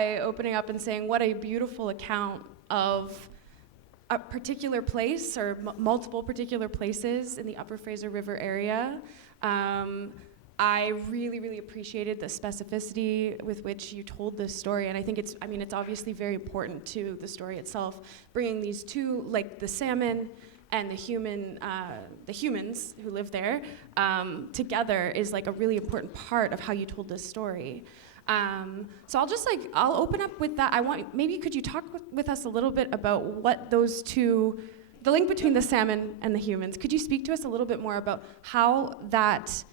by opening up and saying what a beautiful account of a particular place or multiple particular places in the Upper Fraser River area. I really, really appreciated the specificity with which you told this story, and I think it's obviously very important to the story itself, bringing these two, like the salmon and the humans who live there together is like a really important part of how you told this story. So I'll open up with that. Maybe could you talk with us a little bit about what those two, the link between the salmon and the humans. Could you speak to us a little bit more about how that,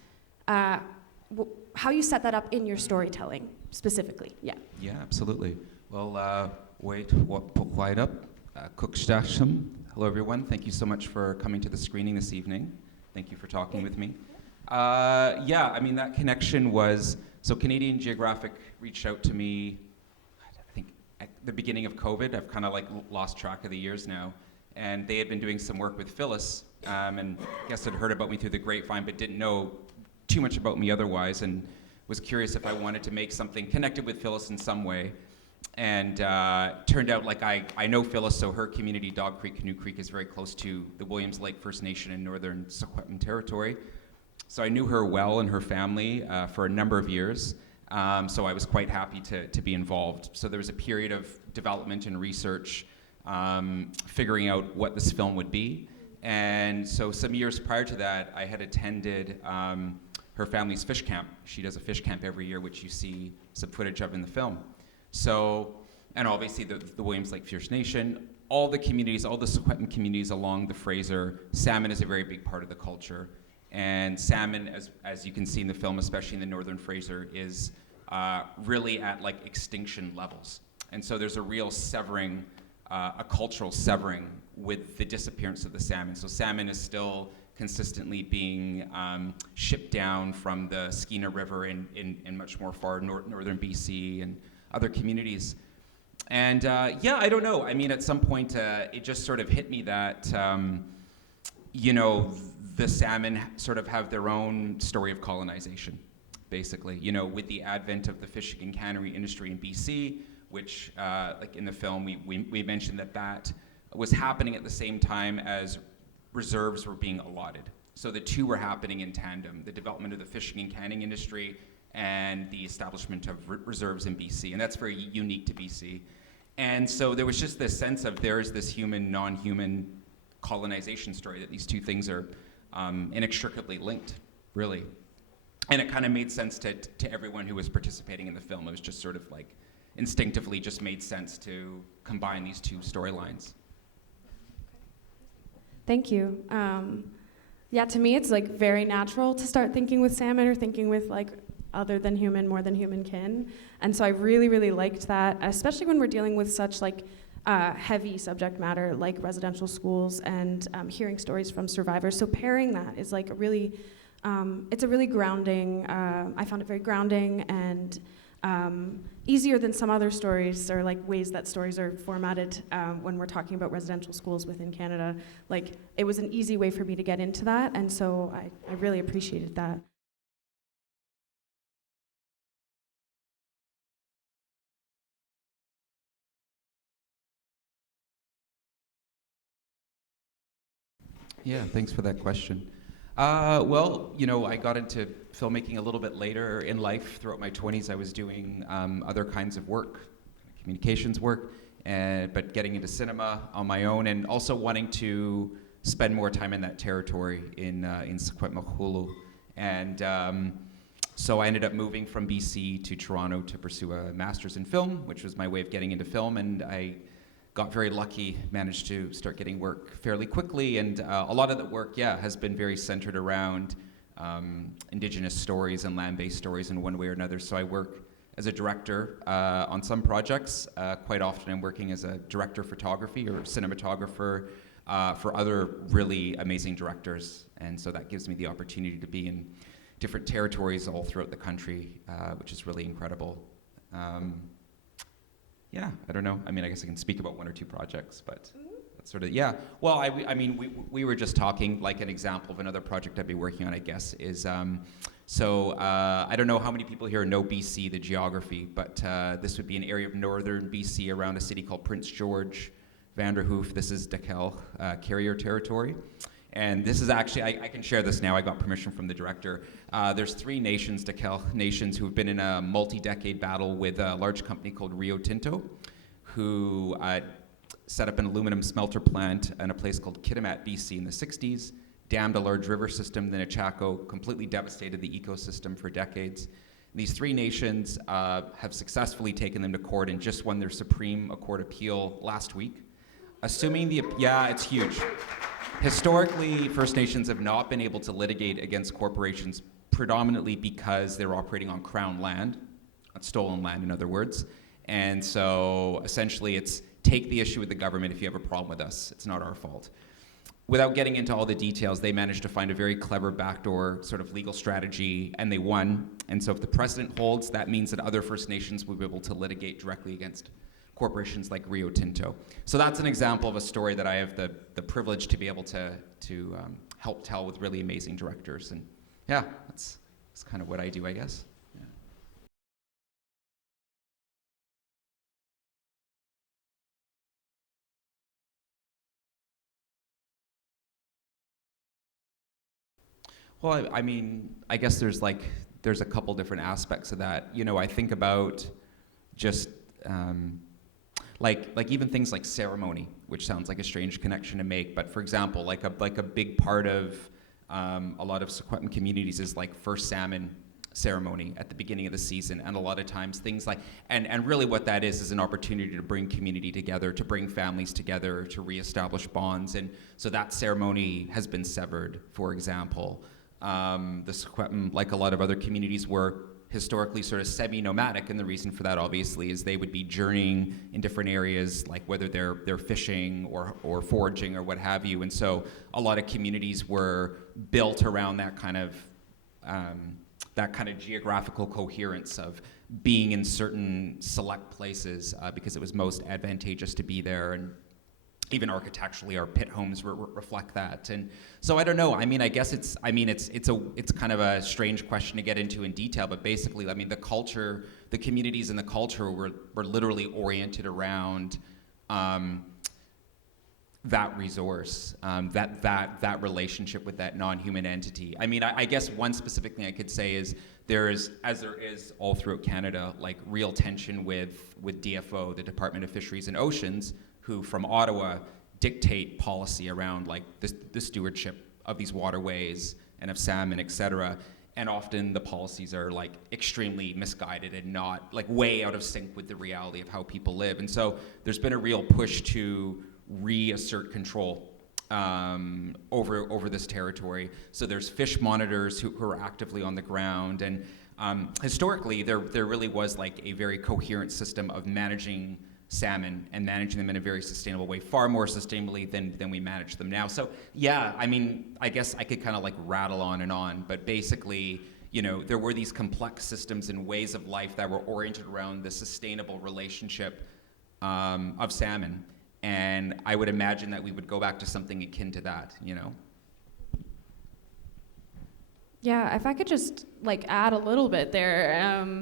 how you set that up in your storytelling specifically? Yeah. Yeah, absolutely. Well, hello everyone. Thank you so much for coming to the screening this evening. Thank you for talking with me. Yeah, I mean, that connection was, so Canadian Geographic reached out to me, I think at the beginning of COVID. I've kind of like lost track of the years now. And they had been doing some work with Phyllis, and I guess had heard about me through the grapevine, but didn't know too much about me otherwise, and was curious if I wanted to make something connected with Phyllis in some way. And turned out like I know Phyllis, so her community, Dog Creek, Canoe Creek, is very close to the Williams Lake First Nation in northern Secwepemc territory. So I knew her well and her family for a number of years. So I was quite happy to be involved. So there was a period of development and research, figuring out what this film would be. And so some years prior to that, I had attended her family's fish camp. She does a fish camp every year, which you see some footage of in the film. So, and obviously the Williams Lake First Nation, all the communities, all the Secwepemc communities along the Fraser, salmon is a very big part of the culture. And salmon, as you can see in the film, especially in the northern Fraser, is really at like extinction levels. And so there's a real severing, a cultural severing with the disappearance of the salmon. So salmon is still consistently being shipped down from the Skeena River in much more far northern BC and other communities. And yeah, I don't know. I mean, at some point, it just sort of hit me that, you know, the salmon sort of have their own story of colonization, basically. You know, with the advent of the fishing and cannery industry in BC, which, like in the film, we mentioned that was happening at the same time as reserves were being allotted. So the two were happening in tandem, the development of the fishing and canning industry and the establishment of reserves in BC, and that's very unique to BC. And so there was just this sense of there's this human, non-human colonization story, that these two things are inextricably linked, really. And it kind of made sense to everyone who was participating in the film. It was just sort of like instinctively just made sense to combine these two storylines. Thank you. Yeah, to me it's like very natural to start thinking with salmon or thinking with like other than human, more than human kin. And so I really, really liked that, especially when we're dealing with such like heavy subject matter like residential schools and hearing stories from survivors. So pairing that is like a really, it's a really grounding, I found it very grounding and easier than some other stories or like ways that stories are formatted when we're talking about residential schools within Canada. Like it was an easy way for me to get into that, and so I really appreciated that. Yeah, thanks for that question. Well, you know, I got into filmmaking a little bit later in life. Throughout my 20s, I was doing other kinds of work, communications work, but getting into cinema on my own, and also wanting to spend more time in that territory in Xwulqw'selu. And so I ended up moving from BC to Toronto to pursue a master's in film, which was my way of getting into film, and I got very lucky, managed to start getting work fairly quickly, and a lot of the work, yeah, has been very centered around Indigenous stories and land-based stories in one way or another. So I work as a director on some projects. Quite often I'm working as a director of photography or cinematographer for other really amazing directors, and so that gives me the opportunity to be in different territories all throughout the country, which is really incredible. Yeah, I don't know. I mean, I guess I can speak about one or two projects, but sort of, yeah. Well, I mean, we were just talking, like an example of another project I'd be working on, I guess, is, I don't know how many people here know BC, the geography, but this would be an area of northern BC around a city called Prince George, Vanderhoof. This is Dakel, carrier territory. And this is actually, I can share this now, I got permission from the director. There's 3 nations, Dakel nations, who've been in a multi-decade battle with a large company called Rio Tinto, who set up an aluminum smelter plant in a place called Kitimat, BC in the 60s, dammed a large river system, then Chaco, completely devastated the ecosystem for decades. These 3 nations have successfully taken them to court and just won their Supreme Court appeal last week. Assuming it's huge. Historically, First Nations have not been able to litigate against corporations predominantly because they're operating on Crown land, on stolen land in other words. And so essentially it's take the issue with the government if you have a problem with us. It's not our fault. Without getting into all the details, they managed to find a very clever backdoor sort of legal strategy, and they won. And so if the precedent holds, that means that other First Nations will be able to litigate directly against corporations like Rio Tinto. So that's an example of a story that I have the privilege to be able to help tell with really amazing directors. And yeah, that's kind of what I do, I guess. Yeah. Well, I mean, I guess there's a couple different aspects of that. You know, I think about just like even things like ceremony, which sounds like a strange connection to make, but for example, like a big part of a lot of Secwepemc communities is like first salmon ceremony at the beginning of the season, and a lot of times things like, and really what that is an opportunity to bring community together, to bring families together, to reestablish bonds, and so that ceremony has been severed, for example. The Secwepemc, like a lot of other communities, were historically sort of semi-nomadic, and the reason for that obviously is they would be journeying in different areas, like whether they're fishing or foraging or what have you, and so a lot of communities were built around that kind of geographical coherence of being in certain select places because it was most advantageous to be there, and even architecturally, our pit homes reflect that. And so I don't know. I mean, I guess it's kind of a strange question to get into in detail. But basically, I mean, the culture, the communities and the culture were literally oriented around that resource, that relationship with that non-human entity. I mean, I guess one specific thing I could say is there is all throughout Canada, like real tension with DFO, the Department of Fisheries and Oceans, who from Ottawa dictate policy around like the stewardship of these waterways and of salmon, et cetera. And often the policies are like extremely misguided and not like way out of sync with the reality of how people live. And so there's been a real push to reassert control over this territory. So there's fish monitors who are actively on the ground. And historically, there really was like a very coherent system of managing salmon and managing them in a very sustainable way, far more sustainably than we manage them now. So yeah, I mean, I guess I could kind of like rattle on and on, but basically, you know, there were these complex systems and ways of life that were oriented around the sustainable relationship of salmon. And I would imagine that we would go back to something akin to that, you know? Yeah, if I could just like add a little bit there.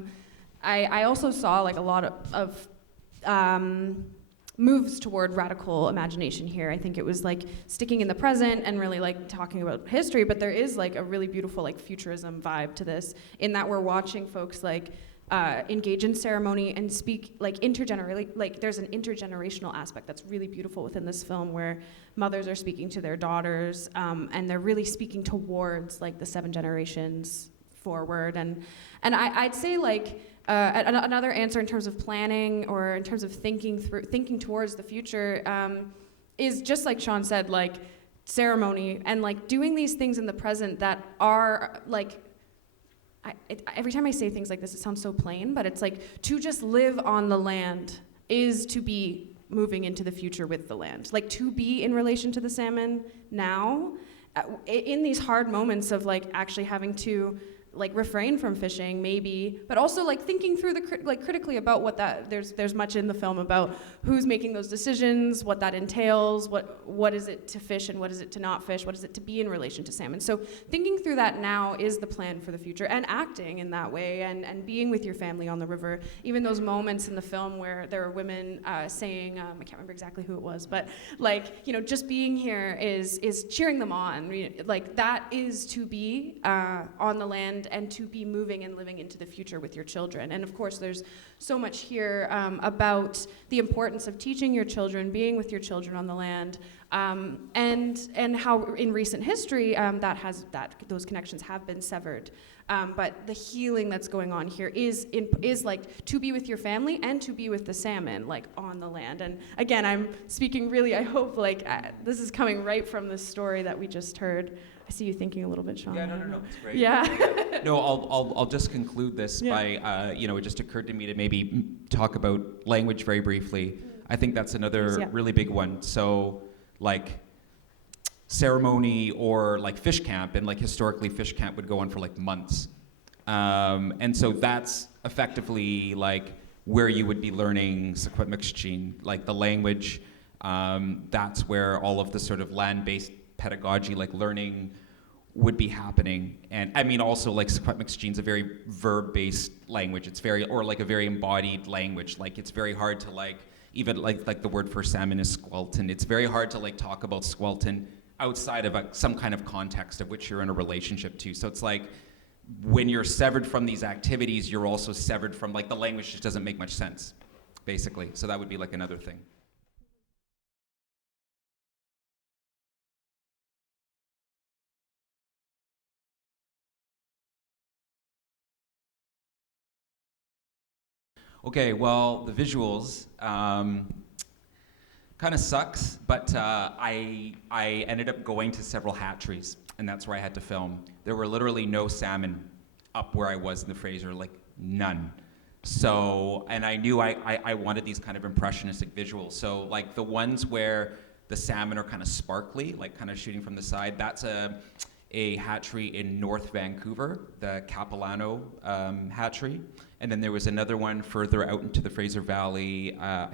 I also saw like a lot of moves toward radical imagination here. I think it was like sticking in the present and really like talking about history, but there is like a really beautiful like futurism vibe to this, in that we're watching folks like engage in ceremony and speak like intergenerationally. Like there's an intergenerational aspect that's really beautiful within this film, where mothers are speaking to their daughters, and they're really speaking towards like the 7 generations forward. And I'd say like another answer in terms of planning or in terms of thinking towards the future is just like Sean said, like ceremony and like doing these things in the present that are like, every time I say things like this, it sounds so plain, but it's like to just live on the land is to be moving into the future with the land. Like to be in relation to the salmon now, in these hard moments of like actually having to like refrain from fishing maybe, but also like thinking through critically about what that, there's much in the film about who's making those decisions, what that entails, what is it to fish and what is it to not fish, what is it to be in relation to salmon. So thinking through that now is the plan for the future, and acting in that way, and being with your family on the river. Even those moments in the film where there are women saying, I can't remember exactly who it was, but like, you know, just being here is cheering them on. Like that is to be on the land and to be moving and living into the future with your children. And of course, there's so much here about the importance of teaching your children, being with your children on the land, and how in recent history those connections have been severed. But the healing that's going on here is like to be with your family and to be with the salmon, like on the land. And again, I'm speaking really, I hope like this is coming right from the story that we just heard. I see you thinking a little bit, Sean. Yeah, no, it's great. Yeah. No, I'll just conclude this by, it just occurred to me to maybe talk about language very briefly. I think that's another really big one. So, like, ceremony or like fish camp, and like historically fish camp would go on for like months. And so that's effectively like where you would be learning Xwulqw'selu, like the language. That's where all of the sort of land-based pedagogy, like learning, would be happening. And I mean also like Xwulqw'selu is a very verb-based language. It's very, or like a very embodied language. Like it's very hard to like, even like the word for salmon is Xwulqw'selu. It's very hard to like talk about Xwulqw'selu outside of some kind of context of which you're in a relationship to. So it's like when you're severed from these activities, you're also severed from, like, the language just doesn't make much sense, basically. So that would be like another thing. Okay, well, the visuals kind of sucks, but I ended up going to several hatcheries, and that's where I had to film. There were literally no salmon up where I was in the Fraser, like none. So, and I knew I wanted these kind of impressionistic visuals. So like the ones where the salmon are kind of sparkly, like kind of shooting from the side, that's a hatchery in North Vancouver, the Capilano hatchery. And then there was another one further out into the Fraser Valley. Where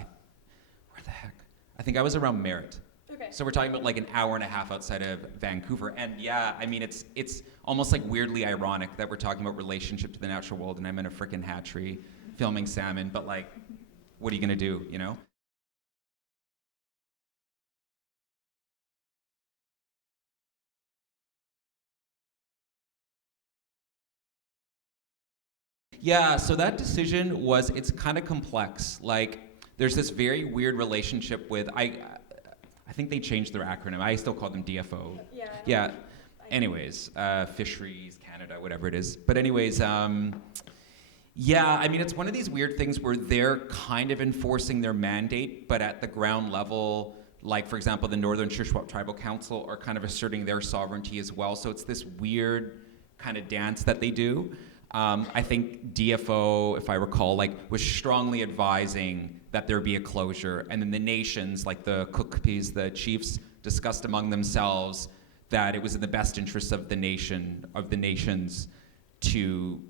the heck? I think I was around Merritt. Okay. So we're talking about like an hour and a half outside of Vancouver. And yeah, I mean, it's almost like weirdly ironic that we're talking about relationship to the natural world and I'm in a frickin' hatchery filming salmon, but like, what are you gonna do, you know? Yeah, so that decision was, it's kind of complex. Like, there's this very weird relationship with, I think they changed their acronym. I still call them DFO. Yeah. Anyways, Fisheries, Canada, whatever it is. But anyways, yeah, I mean, it's one of these weird things where they're kind of enforcing their mandate, but at the ground level, like, for example, the Northern Shuswap Tribal Council are kind of asserting their sovereignty as well. So it's this weird kind of dance that they do. I think DFO, if I recall, like, was strongly advising that there be a closure, and then the nations, like the Kukpis, the chiefs, discussed among themselves that it was in the best interest of the nations to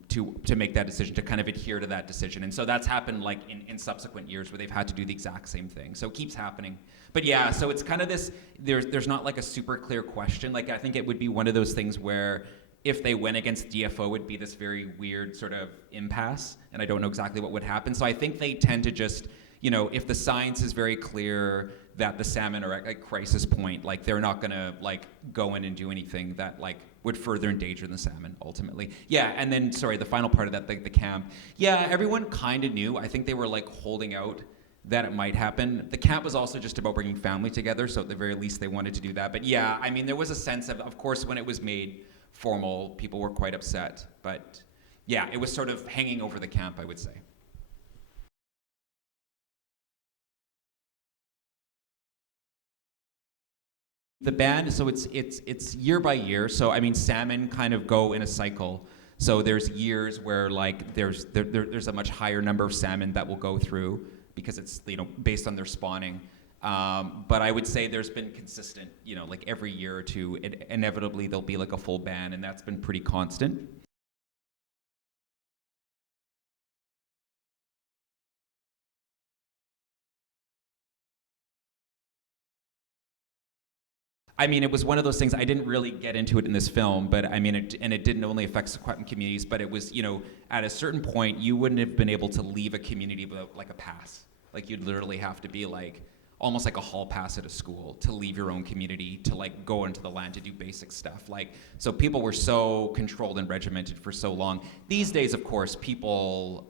make that decision, to kind of adhere to that decision. And so that's happened like in subsequent years where they've had to do the exact same thing. So it keeps happening. But yeah, so it's kind of this, there's not like a super clear question. Like, I think it would be one of those things where if they went against DFO, it would be this very weird sort of impasse, and I don't know exactly what would happen. So I think they tend to just, you know, if the science is very clear that the salmon are at a crisis point, like, they're not gonna like go in and do anything that like would further endanger the salmon ultimately. Yeah, and then, sorry, the final part of that, the camp. Yeah, everyone kind of knew. I think they were like holding out that it might happen. The camp was also just about bringing family together, so at the very least they wanted to do that. But yeah, I mean, there was a sense of course, when it was made formal, people were quite upset. But yeah, it was sort of hanging over the camp, I would say. The ban, so it's year by year. So I mean, salmon kind of go in a cycle. So there's years where like there's a much higher number of salmon that will go through because it's, you know, based on their spawning. But I would say there's been consistent, you know, like every year or two, inevitably there'll be like a full ban, and that's been pretty constant. I mean, it was one of those things, I didn't really get into it in this film, but I mean, it didn't only affect Secwepemc communities, but it was, at a certain point, you wouldn't have been able to leave a community without like a pass. Like you'd literally have to be like, almost like a hall pass at a school to leave your own community, to like go into the land to do basic stuff. Like, so people were so controlled and regimented for so long. These days, of course, people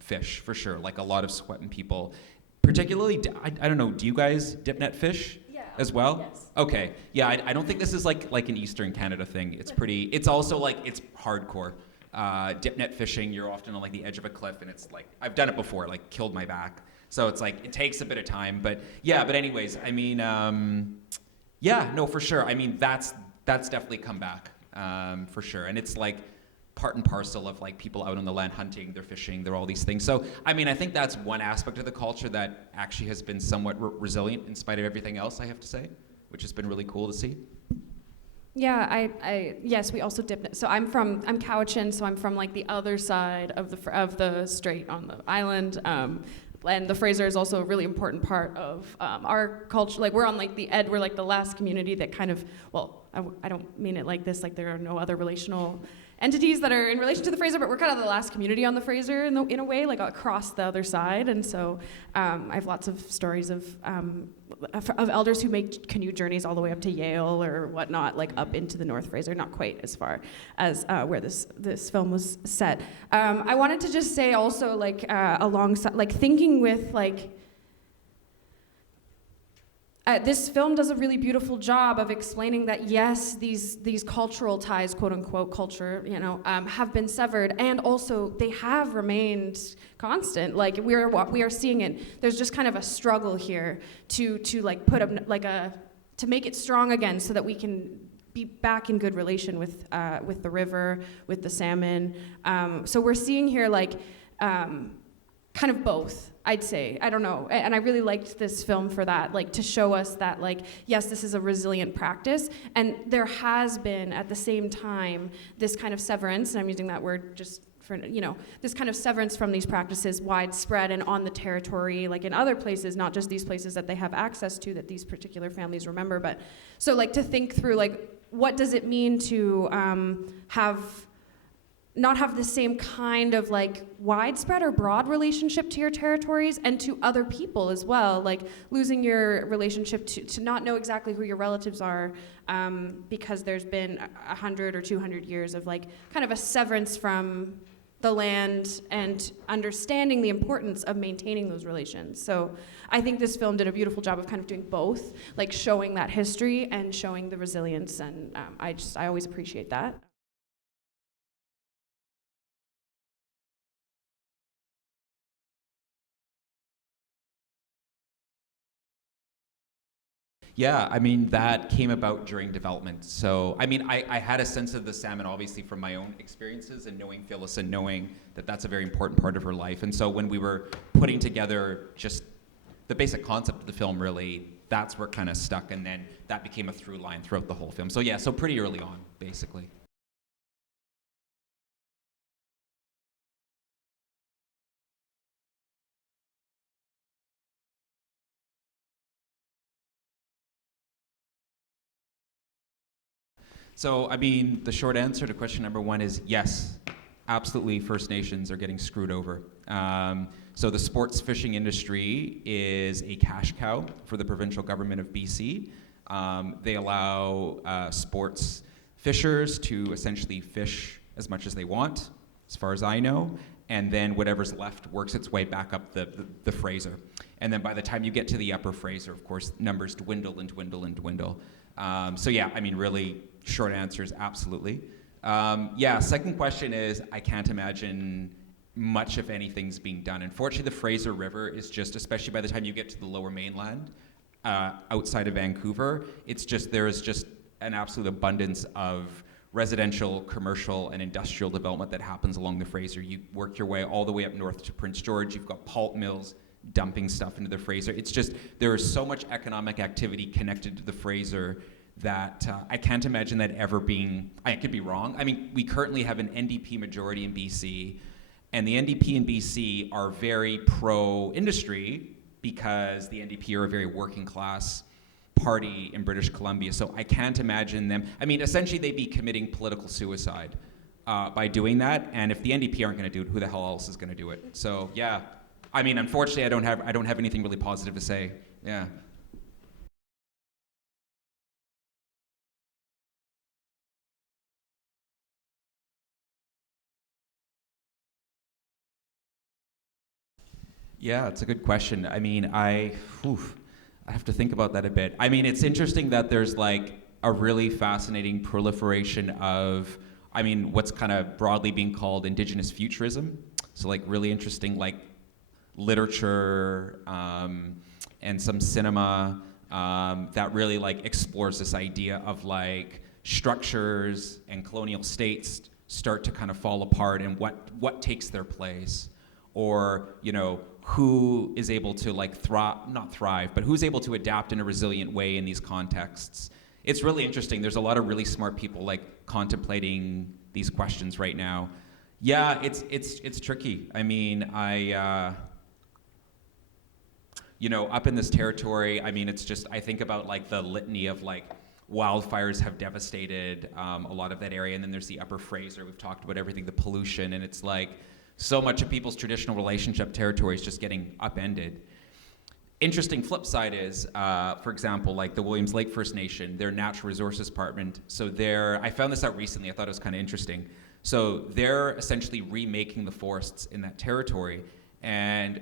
fish for sure. Like a lot of Secwepemc people, particularly, I don't know, do you guys dip net fish? As well? Yes. Okay. Yeah, I don't think this is like an Eastern Canada thing. It's it's also like, it's hardcore. Dip net fishing, you're often on like the edge of a cliff, and it's like, I've done it before, like killed my back. So it's like, it takes a bit of time, but yeah, but anyways, I mean, yeah, no, for sure. I mean, that's definitely come back, for sure. And it's like part and parcel of like people out on the land hunting, they're fishing, they're all these things. So, I mean, I think that's one aspect of the culture that actually has been somewhat resilient in spite of everything else, I have to say, which has been really cool to see. Yeah, yes, we also dip. So I'm Quw'utsun, so I'm from like the other side of the strait on the island. And the Fraser is also a really important part of our culture. Like we're on like the we're like the last community that kind of, well, I don't mean it like this, like there are no other relational entities that are in relation to the Fraser, but we're kind of the last community on the Fraser in a way, like across the other side. And so I have lots of stories of elders who make canoe journeys all the way up to Yale or whatnot, like up into the North Fraser, not quite as far as where this film was set. I wanted to just say also, like alongside, like thinking with like, this film does a really beautiful job of explaining that yes, these cultural ties, quote unquote culture, have been severed, and also they have remained constant. Like we are seeing it. There's just kind of a struggle here to like put up like to make it strong again, so that we can be back in good relation with the river, with the salmon. So we're seeing here like kind of both, I'd say. I don't know. And I really liked this film for that, like to show us that, like, yes, this is a resilient practice. And there has been, at the same time, this kind of severance, and I'm using that word just for, this kind of severance from these practices widespread and on the territory, like in other places, not just these places that they have access to that these particular families remember. But so like to think through, like, what does it mean to not have the same kind of like widespread or broad relationship to your territories and to other people as well, like losing your relationship to not know exactly who your relatives are because there's been 100 or 200 years of like kind of a severance from the land and understanding the importance of maintaining those relations. So I think this film did a beautiful job of kind of doing both, like showing that history and showing the resilience, and I always appreciate that. Yeah, I mean, that came about during development. So, I mean, I had a sense of the salmon, obviously, from my own experiences and knowing Phyllis and knowing that that's a very important part of her life. And so when we were putting together just the basic concept of the film, really, that's where it kind of stuck. And then that became a through line throughout the whole film. So yeah, so pretty early on, basically. So, I mean, the short answer to question number one is yes, absolutely, First Nations are getting screwed over. So the sports fishing industry is a cash cow for the provincial government of BC. They allow sports fishers to essentially fish as much as they want, as far as I know, and then whatever's left works its way back up the Fraser. And then by the time you get to the upper Fraser, of course, numbers dwindle and dwindle and dwindle. So yeah, I mean, really, short answer is absolutely. Yeah, second question is, I can't imagine much, if anything's being done. Unfortunately, the Fraser River is just, especially by the time you get to the lower mainland, outside of Vancouver, there is just an absolute abundance of residential, commercial, and industrial development that happens along the Fraser. You work your way all the way up north to Prince George. You've got pulp mills dumping stuff into the Fraser. It's just, there is so much economic activity connected to the Fraser that I can't imagine that ever being, I could be wrong. I mean, we currently have an NDP majority in BC, and the NDP in BC are very pro-industry because the NDP are a very working class party in British Columbia. So I can't imagine them. I mean, essentially, they'd be committing political suicide by doing that. And if the NDP aren't going to do it, who the hell else is going to do it? So yeah, I mean, unfortunately, I don't have anything really positive to say. Yeah. Yeah, it's a good question. I mean, I have to think about that a bit. I mean, it's interesting that there's like a really fascinating proliferation of, I mean, what's kind of broadly being called Indigenous futurism. So like really interesting like literature and some cinema that really like explores this idea of like structures and colonial states start to kind of fall apart and what takes their place, or you know, who is able to like not thrive, but who's able to adapt in a resilient way in these contexts. It's really interesting. There's a lot of really smart people like contemplating these questions right now. Yeah, it's tricky. I mean, you know, up in this territory, I mean, it's just, I think about like the litany of like wildfires have devastated a lot of that area, and then there's the Upper Fraser. We've talked about everything, the pollution, and it's like so much of people's traditional relationship territory is just getting upended. Interesting flip side is, for example, like the Williams Lake First Nation, their natural resources department. So I found this out recently. I thought it was kind of interesting. So they're essentially remaking the forests in that territory. And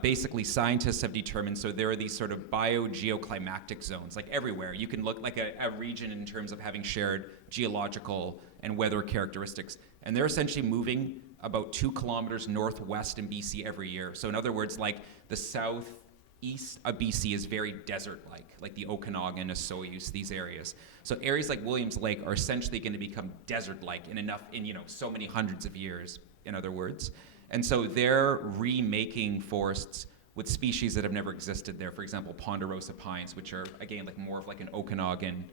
basically scientists have determined, so there are these sort of biogeoclimatic zones, like everywhere. You can look like a region in terms of having shared geological and weather characteristics. And they're essentially moving about 2 kilometers northwest in BC every year. So in other words, like the southeast of BC is very desert-like the Okanagan, Osoyoos, these areas. So areas like Williams Lake are essentially going to become desert-like in you know, so many hundreds of years, in other words. And so they're remaking forests with species that have never existed there. For example, ponderosa pines, which are, again, like more of like an Okanagan,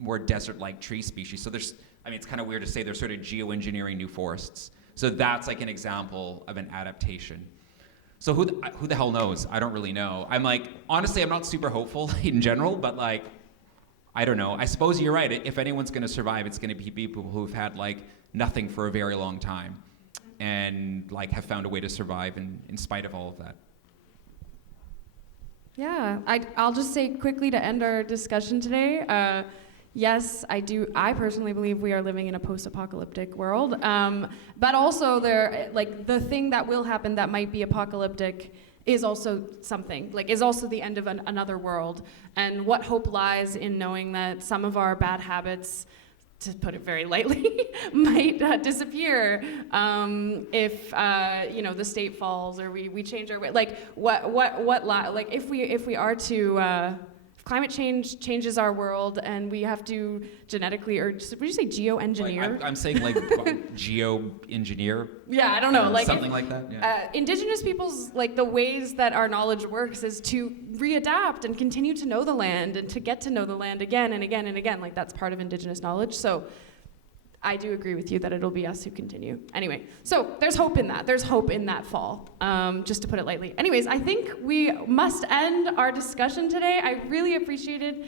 more desert-like tree species. So there's, I mean, it's kind of weird to say they're sort of geoengineering new forests. So that's like an example of an adaptation. So who the hell knows? I don't really know. I'm like, honestly, I'm not super hopeful in general, but like, I don't know. I suppose you're right. If anyone's going to survive, it's going to be people who've had like nothing for a very long time and like have found a way to survive in spite of all of that. Yeah, I'll just say quickly to end our discussion today, yes, I personally believe we are living in a post-apocalyptic world, but also the thing that will happen that might be apocalyptic is also something, is also the end of another world. And what hope lies in knowing that some of our bad habits, to put it very lightly, might disappear if the state falls or we change our way. If we are to if climate change changes our world and we have to genetically, or would you say geoengineer? I'm saying like geoengineer. Yeah, I don't know, something like that. Yeah. Indigenous peoples, the ways that our knowledge works is to readapt and continue to know the land and to get to know the land again and again and again. That's part of Indigenous knowledge. So I do agree with you that it'll be us who continue. Anyway, so there's hope in that. There's hope in that fall, just to put it lightly. Anyways, I think we must end our discussion today. I really appreciated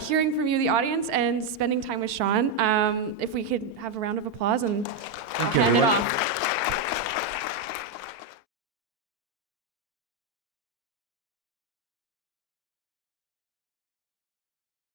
hearing from you, the audience, and spending time with Sean. If we could have a round of applause and I'll hand it off.